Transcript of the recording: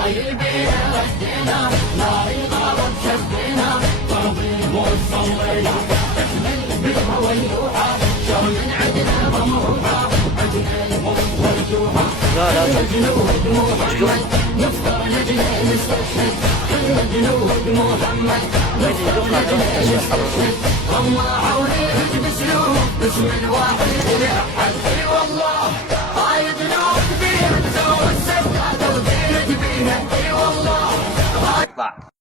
هاي البيئة ردينا نار الغضب شبينا ترضيب وتصلينا احمل بها واللوحة شلون عدنا ضموها عدنا الموت والجوع جنود محمد نفطر نجل نستشهد كل جنود محمد نفطر نجل نستشهد الله عوني بسلوك باسم الواحد لأحد اي والله